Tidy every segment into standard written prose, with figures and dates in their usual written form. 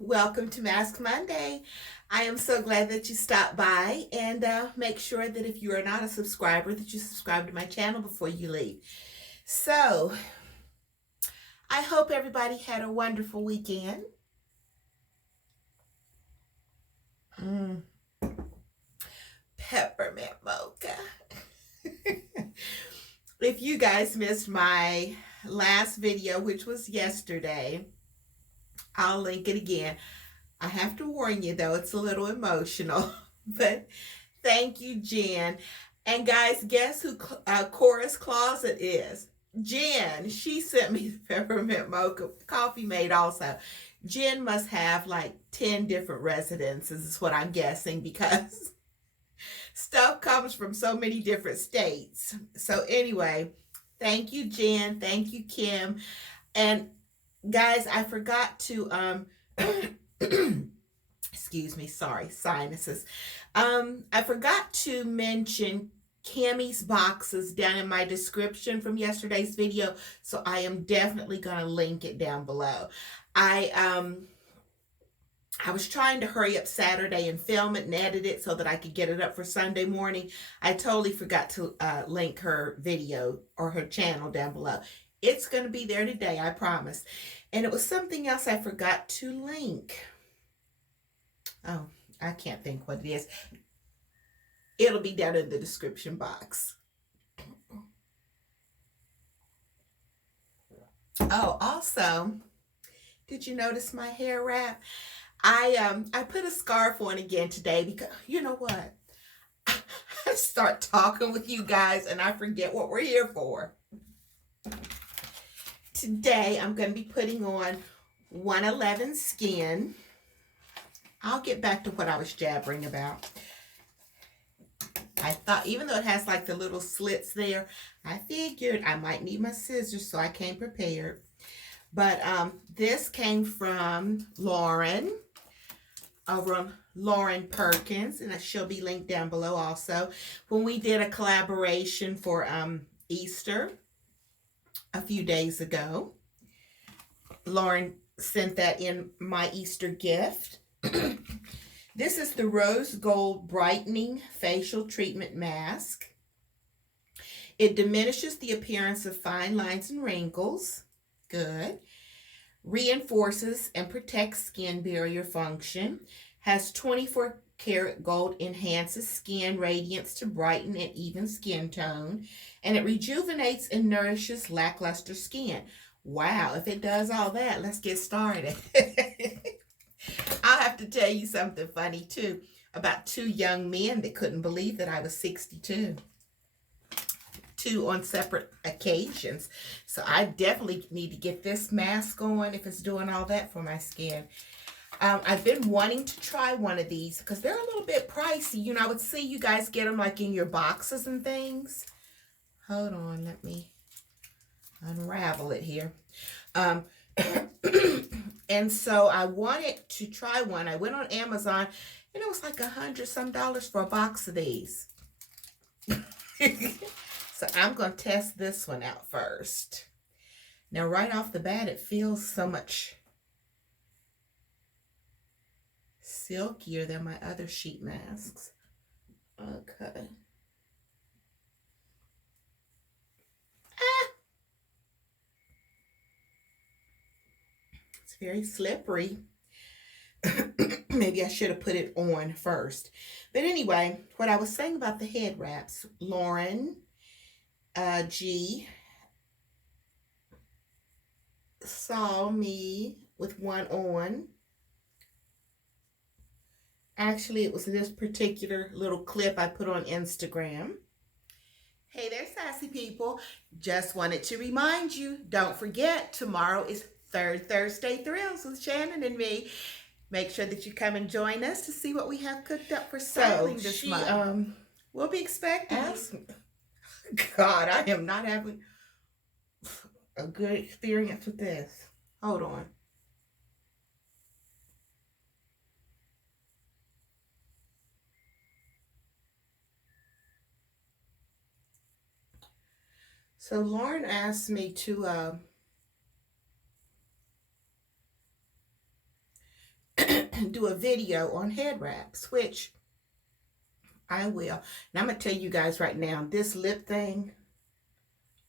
Welcome to Mask Monday. I am so glad that you stopped by and make sure that if you are not a subscriber that you subscribe to my channel before you leave. So, I hope everybody had a wonderful weekend. Mm, Peppermint mocha. If you guys missed my last video, which was yesterday, I'll link it again. I have to warn you though, it's a little emotional, but thank you, Jen. And guys, guess who Cora's Closet is? Jen. She sent me the peppermint mocha coffee made also. Jen must have like 10 different residences, is what I'm guessing, because stuff comes from so many different states. So, anyway, thank you, Jen. Thank you, Kim. And guys, I forgot to excuse me, sorry, sinuses. I forgot to mention Cammie's boxes down in my description from yesterday's video, so I am definitely going to link it down below. I was trying to hurry up Saturday and film it and edit it so that I could get it up for Sunday morning. I totally forgot to link her video or her channel down below. It's going to be there today, I promise. And it was something else I forgot to link. Oh, I can't think what it is. It'll be down in the description box. Oh, also, did you notice my hair wrap? I put a scarf on again today because you know what? I start talking with you guys and I forget what we're here for. Today I'm going to be putting on 111 Skin. I'll get back to what I was jabbering about. I thought, even though it has like the little slits there, I figured I might need my scissors, so I came prepared. But this came from Lauren, over on Lauren Perkins, and she'll be linked down below also. When we did a collaboration for Easter a few days ago, Lauren sent that in my Easter gift. This is the Rose Gold Brightening Facial Treatment Mask. It diminishes the appearance of fine lines and wrinkles. Good. Reinforces and protects skin barrier function. Has 24 karat gold, enhances skin radiance to brighten and even skin tone. And it rejuvenates and nourishes lackluster skin. Wow, if it does all that, let's get started. I'll have to tell you something funny too about two young men that couldn't believe that I was 62. Two on separate occasions. So I definitely need to get this mask on if it's doing all that for my skin. I've been wanting to try one of these because they're a little bit pricey. You know, I would see you guys get them like in your boxes and things. Hold on, let me unravel it here. And so I wanted to try one. I went on Amazon and it was like $100 some for a box of these. So I'm going to test this one out first. Now, right off the bat, it feels so much silkier than my other sheet masks. Okay. It's very slippery. Maybe I should have put it on first. But anyway, what I was saying about the head wraps, Lauren G saw me with one on. Actually, it was this particular little clip I put on Instagram. Hey there, Sassy People. Just wanted to remind you, don't forget, tomorrow is Third Thursday Thrills with Shannon and me. Make sure that you come and join us to see what we have cooked up for styling this month. We'll be expecting you. God, I am not having a good experience with this. Hold on. So Lauren asked me to do a video on head wraps, which I will. And I'm going to tell you guys right now, this lip thing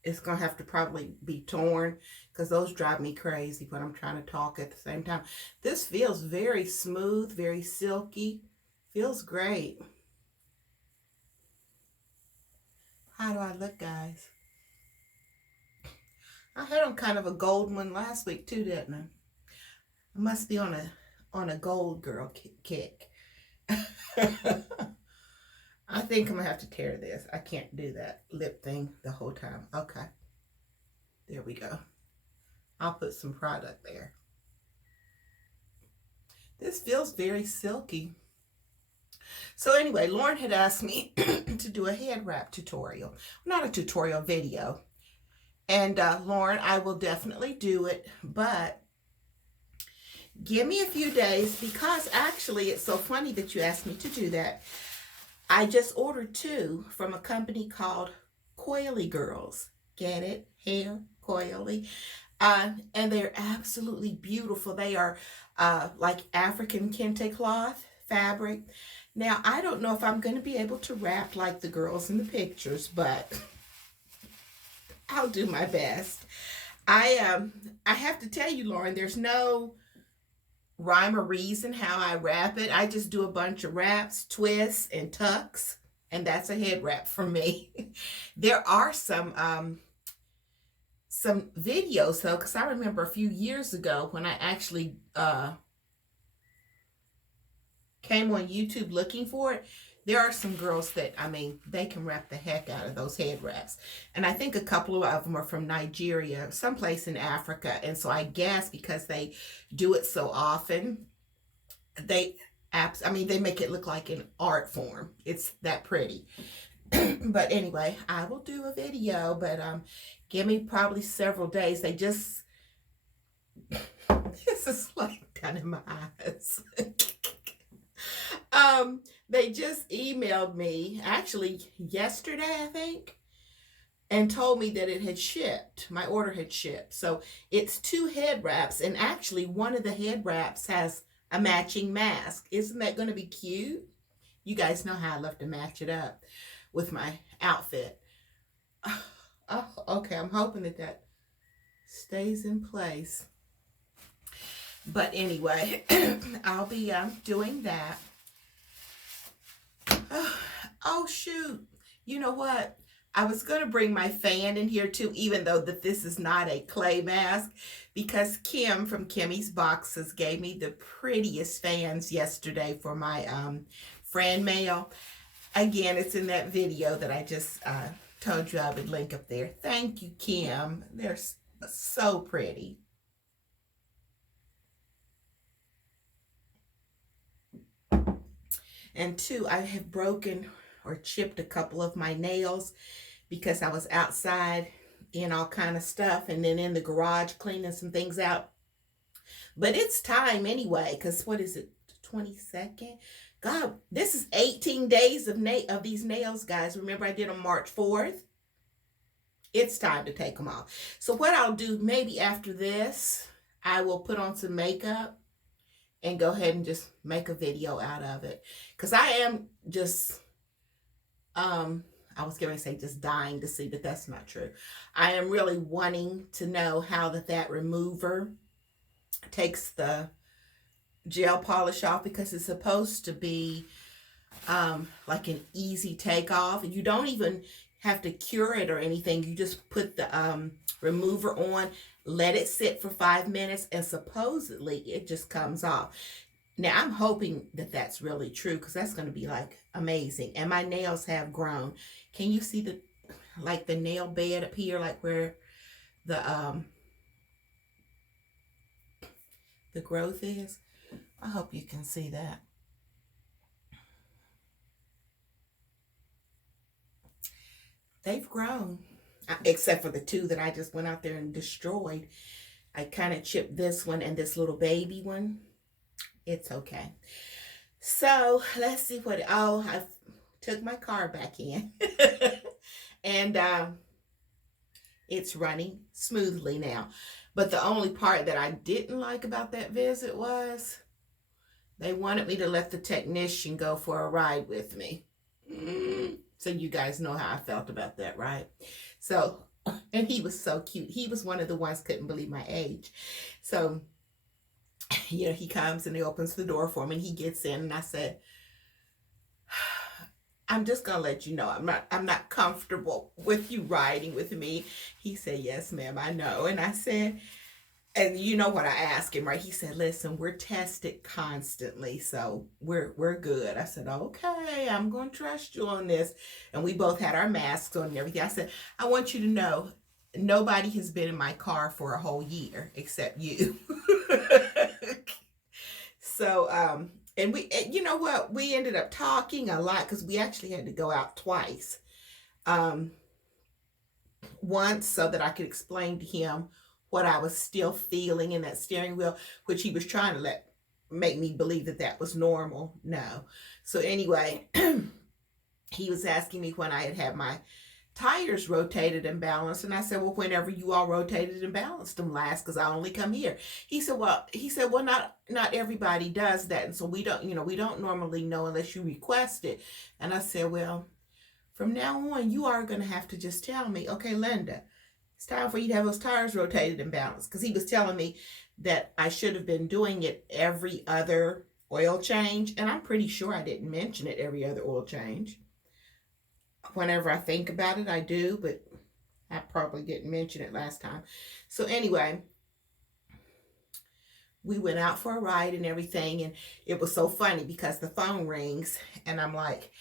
is going to have to probably be torn because those drive me crazy when I'm trying to talk at the same time. This feels very smooth, very silky. Feels great. How do I look, guys? I had on kind of a gold one last week too, didn't I? I must be on a gold girl kick. I think I'm gonna have to tear this. I can't do that lip thing the whole time. Okay. There we go. I'll put some product there. This feels very silky. So anyway, Lauren had asked me to do a head wrap tutorial. Not a tutorial video. And Lauren, I will definitely do it, but give me a few days because actually it's so funny that you asked me to do that. I just ordered 2 from a company called Coily Girls. Get it? Hair coily. And they're absolutely beautiful. They are like African kente cloth fabric. Now, I don't know if I'm going to be able to wrap like the girls in the pictures, but I'll do my best. I have to tell you, Lauren, there's no rhyme or reason how I wrap it. I just do a bunch of wraps, twists, and tucks, and that's a head wrap for me. There are some videos though, because I remember a few years ago when I actually came on YouTube looking for it. There are some girls that, I mean, they can wrap the heck out of those head wraps. And I think a couple of them are from Nigeria, someplace in Africa. And so I guess because they do it so often, they make it look like an art form. It's that pretty. But anyway, I will do a video, but give me probably several days. They just, this is like down in my eyes. They just emailed me actually yesterday, I think, and told me that it had shipped. My order had shipped. So it's 2 head wraps, and actually one of the head wraps has a matching mask. Isn't that going to be cute? You guys know how I love to match it up with my outfit. Oh, okay, I'm hoping that stays in place. But anyway, I'll be doing that. Oh, shoot. You know what? I was going to bring my fan in here too, even though that this is not a clay mask, because Kim from Kimmy's Boxes gave me the prettiest fans yesterday for my friend mail. Again, it's in that video that I just told you I would link up there. Thank you, Kim. They're so pretty. And 2, I have broken or chipped a couple of my nails because I was outside in all kind of stuff and then in the garage cleaning some things out. But it's time anyway, because what is it, 22nd? God, this is 18 days of these nails, guys. Remember I did on March 4th? It's time to take them off. So what I'll do, maybe after this, I will put on some makeup and go ahead and just make a video out of it. Because I am just, I was going to say just dying to see, but that's not true. I am really wanting to know how that remover takes the gel polish off, because it's supposed to be like an easy takeoff. You don't even have to cure it or anything. You just put the remover on, let it sit for 5 minutes, and supposedly it just comes off. Now, I'm hoping that that's really true, because that's going to be like amazing. And my nails have grown. Can you see the nail bed up here, like where the growth is? I hope you can see that. They've grown, except for the 2 that I just went out there and destroyed. I kind of chipped this one and this little baby one. It's okay. So let's see what, I took my car back in and it's running smoothly now. But the only part that I didn't like about that visit was They wanted me to let the technician go for a ride with me. So you guys know how I felt about that, right? So, and he was so cute. He was one of the ones couldn't believe my age. So, he comes and he opens the door for me and he gets in and I said, I'm just gonna let you know I'm not comfortable with you riding with me. He said, yes, ma'am, I know. And I said, and you know what I asked him, right? He said, listen, we're tested constantly, so we're good. I said, okay, I'm gonna trust you on this. And we both had our masks on and everything. I said, I want you to know nobody has been in my car for a whole year except you. So and we, you know what, we ended up talking a lot because we actually had to go out twice. Once so that I could explain to him what I was still feeling in that steering wheel, which he was trying to make me believe that was normal. No. So anyway, he was asking me when I had my tires rotated and balanced, and I said, well, whenever you all rotated and balanced them last, because I only come here. He said, well, not everybody does that, and so we don't normally know unless you request it. And I said, well, from now on, you are going to have to just tell me, okay, Linda, it's time for you to have those tires rotated and balanced. Because he was telling me that I should have been doing it every other oil change. And I'm pretty sure I didn't mention it every other oil change. Whenever I think about it, I do. But I probably didn't mention it last time. So anyway, we went out for a ride and everything. And it was so funny because the phone rings. And I'm like,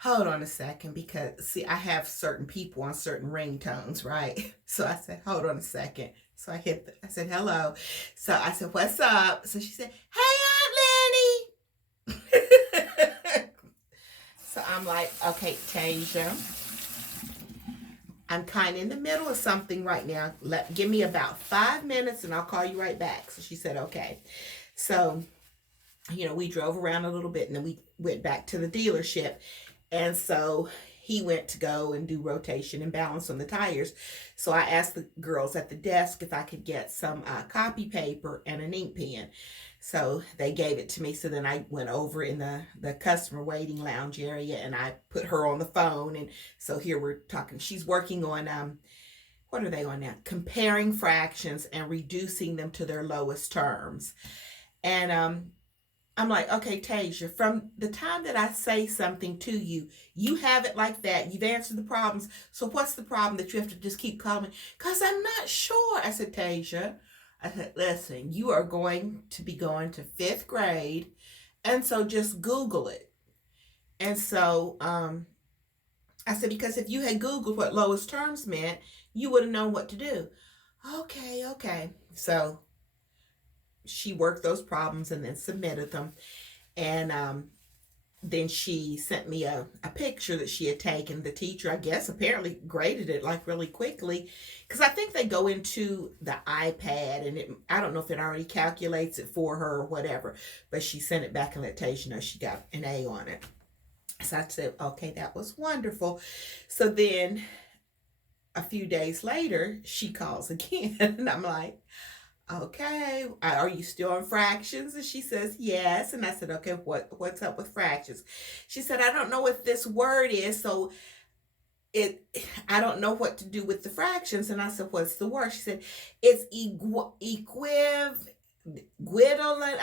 hold on a second, because see, I have certain people on certain ringtones, right? So I said, hold on a second. So I said, hello. So I said, what's up? So she said, hey, Aunt Lenny. So I'm like, okay, Tasia, I'm kind of in the middle of something right now. Give me about 5 minutes and I'll call you right back. So she said, okay. So, we drove around a little bit and then we went back to the dealership. And so he went to go and do rotation and balance on the tires. So I asked the girls at the desk if I could get some copy paper and an ink pen. So they gave it to me. So then I went over in the customer waiting lounge area and I put her on the phone. And so here we're talking. She's working on, what are they on now? Comparing fractions and reducing them to their lowest terms. And I'm like, okay, Tasia, from the time that I say something to you, you have it like that. You've answered the problems. So what's the problem that you have to just keep calling me? Because I'm not sure. I said, Tasia, I said, listen, you are going to be going to 5th grade. And so just Google it. And so I said, because if you had Googled what lowest terms meant, you would have known what to do. Okay. So she worked those problems and then submitted them. And then she sent me a picture that she had taken. The teacher, I guess, apparently graded it like really quickly. Because I think they go into the iPad and I don't know if it already calculates it for her or whatever. But she sent it back and let Tasia know she got an A on it. So I said, okay, that was wonderful. So then a few days later, she calls again. And I'm like, okay, are you still on fractions? And she says, yes. And I said, okay, what's up with fractions? She said, I don't know what this word is, so I don't know what to do with the fractions. And I said, what's the word? She said, it's equivalent.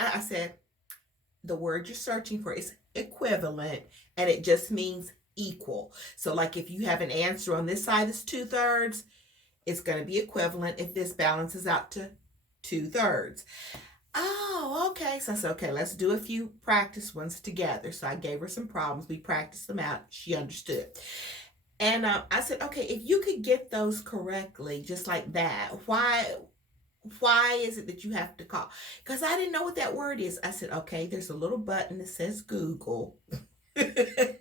I said, the word you're searching for is equivalent, and it just means equal. So like if you have an answer on this side is 2/3, it's going to be equivalent if this balances out to 2/3. Oh, okay. So I said, okay, let's do a few practice ones together. So I gave her some problems. We practiced them out. She understood. And I said, okay, if you could get those correctly, just like that, why is it that you have to call? Because I didn't know what that word is. I said, okay, there's a little button that says Google. I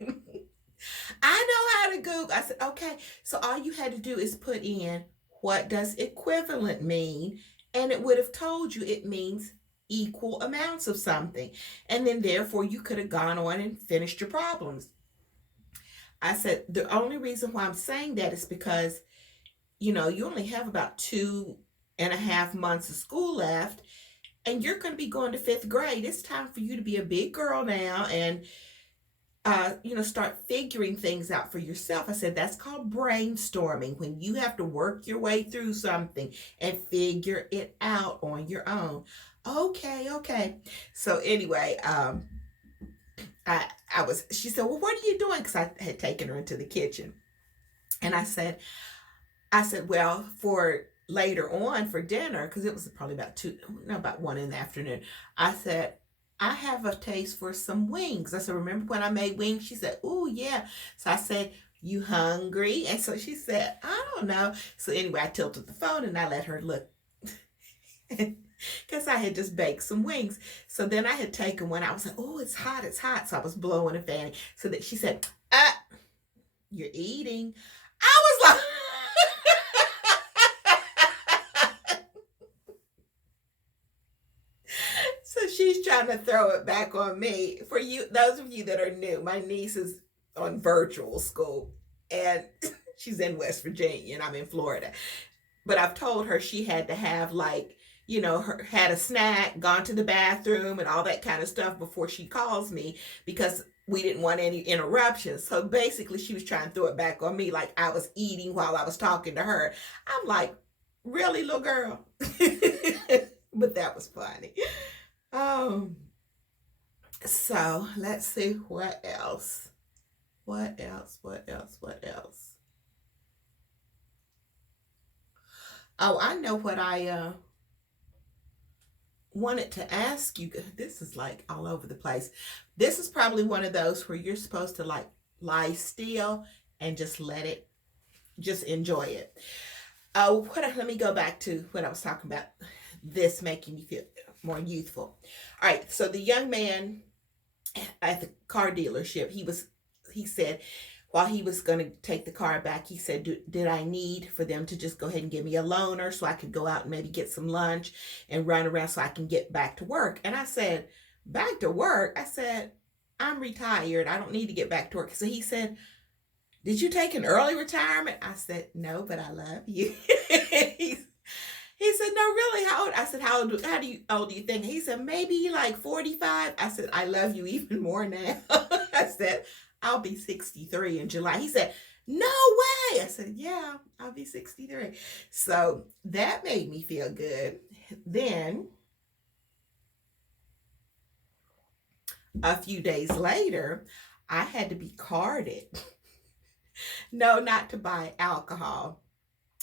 know how to Google. I said, okay. So all you had to do is put in, what does equivalent mean? And it would have told you it means equal amounts of something. And then therefore you could have gone on and finished your problems. I said, the only reason why I'm saying that is because, you only have about 2.5 months of school left. and you're going to be going to fifth grade. It's time for you to be a big girl now and start figuring things out for yourself. I said, that's called brainstorming, when you have to work your way through something and figure it out on your own. Okay, okay. So anyway, she said, well, what are you doing? Because I had taken her into the kitchen. And I said, well, for later on for dinner, because it was probably about 1 in the afternoon, I said, I have a taste for some wings. I said, remember when I made wings? She said, oh, yeah. So I said, you hungry? And so she said, I don't know. So anyway, I tilted the phone and I let her look. Because I had just baked some wings. So then I had taken one. I was like, oh, it's hot, it's hot. So I was blowing a fanny. So that she said, you're eating. I was like, so she's trying to throw it back on me. For you, those of you that are new, my niece is on virtual school and she's in West Virginia and I'm in Florida. But I've told her she had to have had a snack, gone to the bathroom and all that kind of stuff before she calls me, because we didn't want any interruptions. So basically she was trying to throw it back on me, like I was eating while I was talking to her. I'm like, really, little girl? But that was funny. So let's see what else. What else? Oh, I know what I wanted to ask you. This is like all over the place. This is probably one of those where you're supposed to like lie still and just just enjoy it. Let me go back to what I was talking about. This making you feel more youthful. All right. So the young man at the car dealership, he said, while he was going to take the car back, he said, did I need for them to just go ahead and give me a loaner so I could go out and maybe get some lunch and run around so I can get back to work? And I said, back to work? I said, I'm retired. I don't need to get back to work. So he said, did you take an early retirement? I said, no, but I love you. He said, no, really? How old? I said, how old do you think? He said, maybe like 45. I said, I love you even more now. I said, I'll be 63 in July. He said, no way. I said, yeah, I'll be 63. So that made me feel good. Then a few days later, I had to be carded. No, not to buy alcohol,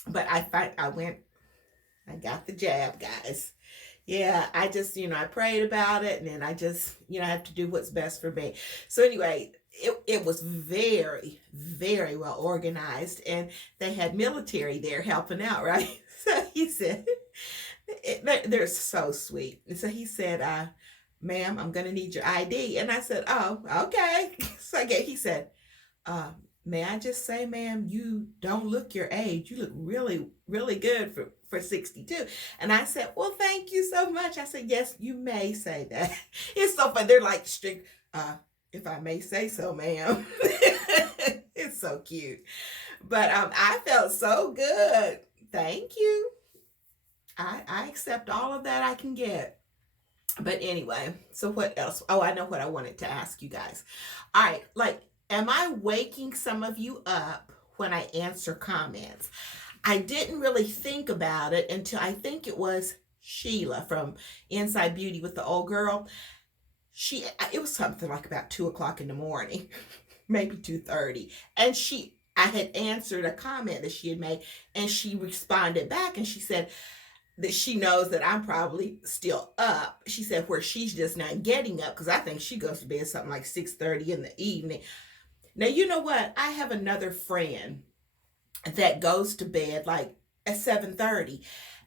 but I got the jab, guys. Yeah, I just, I prayed about it, and then I just, have to do what's best for me. So anyway, it was very, very well organized, and they had military there helping out, right? So he said, they're so sweet. And so he said, ma'am, I'm going to need your ID. And I said, oh, okay. So he said, may I just say, ma'am, you don't look your age. You look really, really good for 62. And I said, well, thank you so much. I said, yes, you may say that. It's so fun. They're like strict, if I may say so, ma'am. It's so cute. But I felt so good. Thank you. I accept all of that I can get. But anyway, so what else? Oh, I know what I wanted to ask you guys. All right, am I waking some of you up when I answer comments? I didn't really think about it until I think it was Sheila from Inside Beauty with the Old Girl. It was something like about 2:00 in the morning, maybe 2:30. And I had answered a comment that she had made, and she responded back, and she said that she knows that I'm probably still up. She said where she's just not getting up, because I think she goes to bed something like 6:30 in the evening. Now, you know what? I have another friend that goes to bed like at 7:30.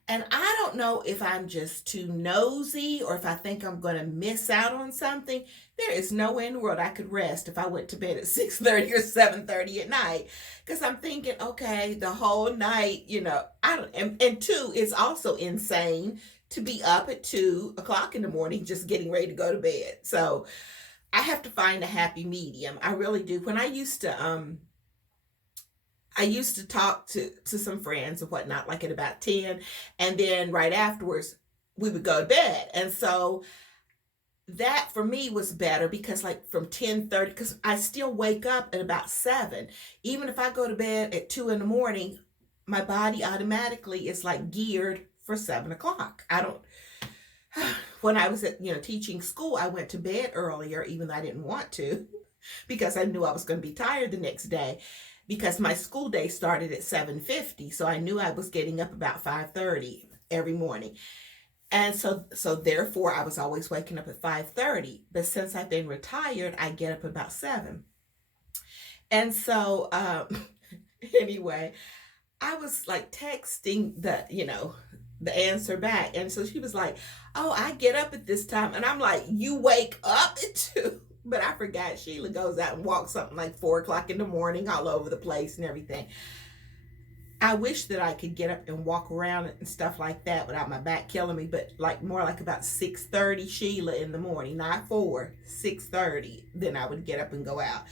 And I don't know if I'm just too nosy or if I think I'm going to miss out on something. There is no way in the world I could rest if I went to bed at 6:30 or 7:30 at night. Because I'm thinking, okay, the whole night, and two, it's also insane to be up at 2:00 in the morning just getting ready to go to bed. So I have to find a happy medium. I really do. When I used to talk to some friends and whatnot, like at about 10, and then right afterwards, we would go to bed. And so that for me was better because like from 10:30, because I still wake up at about 7. Even if I go to bed at 2 in the morning, my body automatically is like geared for 7 o'clock. I don't, when I was at, teaching school, I went to bed earlier, even though I didn't want to, because I knew I was going to be tired the next day, because my school day started at 7:50. So I knew I was getting up about 5:30 every morning. And so therefore I was always waking up at 5:30. But since I've been retired, I get up about 7. And so anyway, I was like texting the answer back. And so she was like, "Oh, I get up at this time." And I'm like, "You wake up at 2?" But I forgot Sheila goes out and walks something like 4 o'clock in the morning all over the place and everything. I wish that I could get up and walk around and stuff like that without my back killing me, but like more like about 6:30 Sheila in the morning, not 4, 6:30. Then I would get up and go out.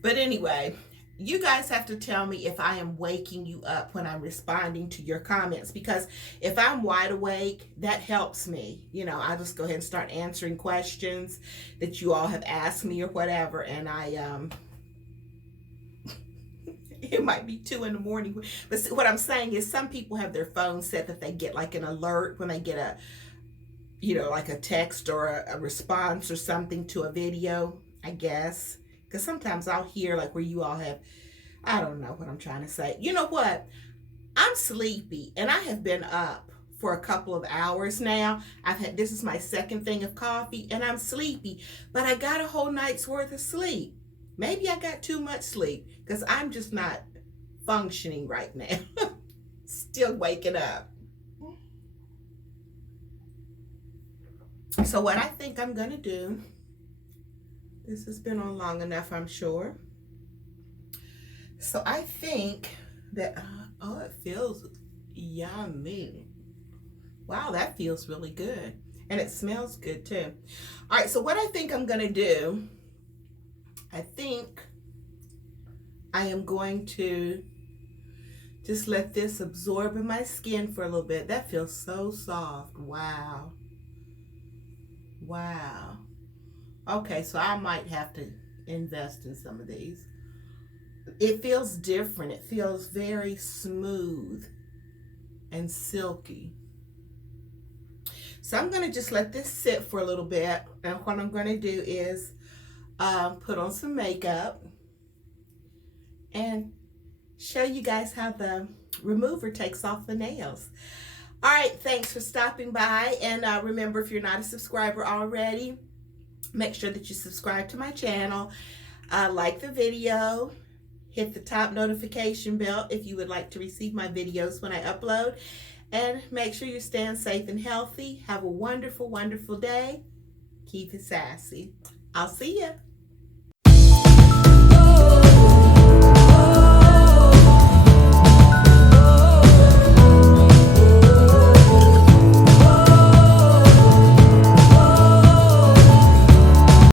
But anyway, you guys have to tell me if I am waking you up when I'm responding to your comments, because if I'm wide awake, that helps me. I just go ahead and start answering questions that you all have asked me or whatever, and it might be 2 in the morning. But see, what I'm saying is some people have their phones set that they get like an alert when they get like a text or a response or something to a video, I guess. Because sometimes I'll hear like where you all have, I don't know what I'm trying to say. You know what? I'm sleepy and I have been up for a couple of hours now. This is my second thing of coffee and I'm sleepy, but I got a whole night's worth of sleep. Maybe I got too much sleep because I'm just not functioning right now. Still waking up. So what I think I'm going to do, this has been on long enough, I'm sure. So I think that, it feels yummy. Wow, that feels really good. And it smells good too. All right, so what I think I'm going to do, I think I am going to just let this absorb in my skin for a little bit. That feels so soft. Wow. Wow. Okay, so I might have to invest in some of these. It feels different. It feels very smooth and silky. So I'm going to just let this sit for a little bit. And what I'm going to do is put on some makeup and show you guys how the remover takes off the nails. All right, thanks for stopping by. And remember, if you're not a subscriber already, make sure that you subscribe to my channel, like the video, hit the top notification bell if you would like to receive my videos when I upload, and make sure you're staying safe and healthy. Have a wonderful, wonderful day. Keep it sassy. I'll see ya.